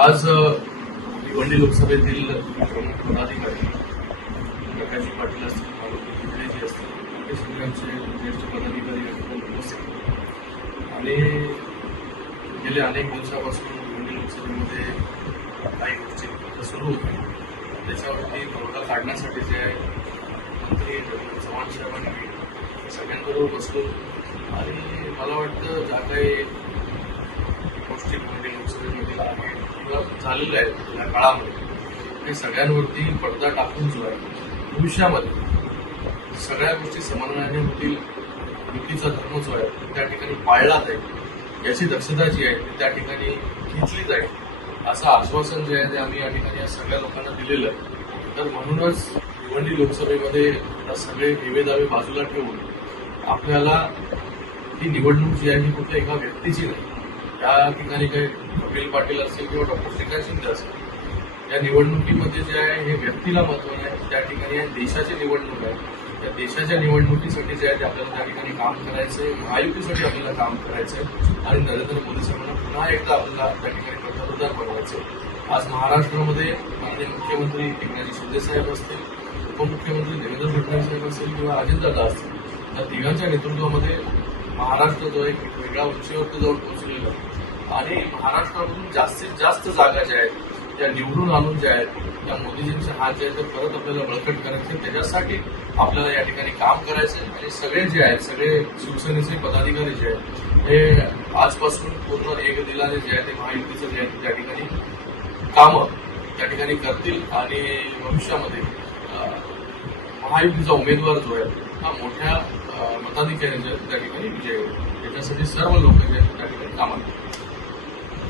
आज भिवंडी लोकसभेतील प्रमुख पदाधिकारी प्रकाशजी पाटील असतील, मारुती भिवंडीजी असतील, हे सगळ्यांचे ज्येष्ठ पदाधिकारी या ठिकाणी उपस्थित आणि गेल्या अनेक दिवसापासून भिवंडी लोकसभेमध्ये काही गोष्टी सुरू होत्या. त्याच्यावरती तोडगा काढण्यासाठी जे आहे मंत्री चव्हाण साहेबांनी सगळ्यांबरोबर बसलो आणि मला वाटतं ज्या काही गोष्टी भिवंडी लोकसभेमधील आहेत किंवा झालेल्या आहेत या काळामध्ये ते सगळ्यांवरती पडदा टाकून जो आहे भविष्यामध्ये सगळ्या गोष्टी समन्वयाने होतील, युतीचा धर्म जो आहे त्या ठिकाणी पाळला जाईल, याची दक्षता जी आहे ती त्या ठिकाणी घेतली जाईल असं आश्वासन जे आहे ते आम्ही या ठिकाणी या सगळ्या लोकांना दिलेलं आहे. तर म्हणूनच भिवंडी लोकसभेमध्ये सगळे निवेदावे बाजूला ठेवून आपल्याला ही निवडणूक जी आहे ही कुठल्या एका व्यक्तीची नाही, त्या ठिकाणी काही कपिल पाटील असतील किंवा डॉक्टर श्रीकांत शिंदे असतील, या निवडणुकीमध्ये जे आहे हे व्यक्तीला महत्व नाही, त्या ठिकाणी या देशाची निवडणूक आहे. त्या देशाच्या निवडणुकीसाठी जे आहे ते आपल्याला त्या ठिकाणी काम करायचंय, महायुतीसाठी आपल्याला काम करायचंय आणि नरेंद्र मोदी साहेबांना पुन्हा एकदा आपल्याला त्या ठिकाणी पंतप्रधान बनवायचंय. आज महाराष्ट्रामध्ये माननीय मुख्यमंत्री एकनाथ शिंदे साहेब असतील, उपमुख्यमंत्री देवेंद्र फडणवीस साहेब असतील किंवा अजितदादा असतील, त्या तिघांच्या नेतृत्वामध्ये महाराष्ट्र जो एक वेगळ्या उंचीवरती जाऊन पोहोचलेला आहे आणि महाराष्ट्रामधून जास्तीत जास्त जागा ज्या आहेत त्या निवडून आणून ज्या आहेत त्या मोदीजींचे हात जे आहेत ते परत आपल्याला बळकट करायचे, त्याच्यासाठी आपल्याला या ठिकाणी काम करायचे आणि सगळे जे आहेत सगळे शिवसेनेचे पदाधिकारी जे आहेत हे आजपासून पूर्ण एक दिलाने जे आहे ते महायुतीचं जे आहे त्या ठिकाणी कामं त्या ठिकाणी करतील आणि भविष्यामध्ये महायुतीचा उमेदवार जो आहे हा मोठ्या मताधिक्याने त्या ठिकाणी विजय होईल. याच्यासाठी सर्व लोक जे आहेत त्या ठिकाणी कामात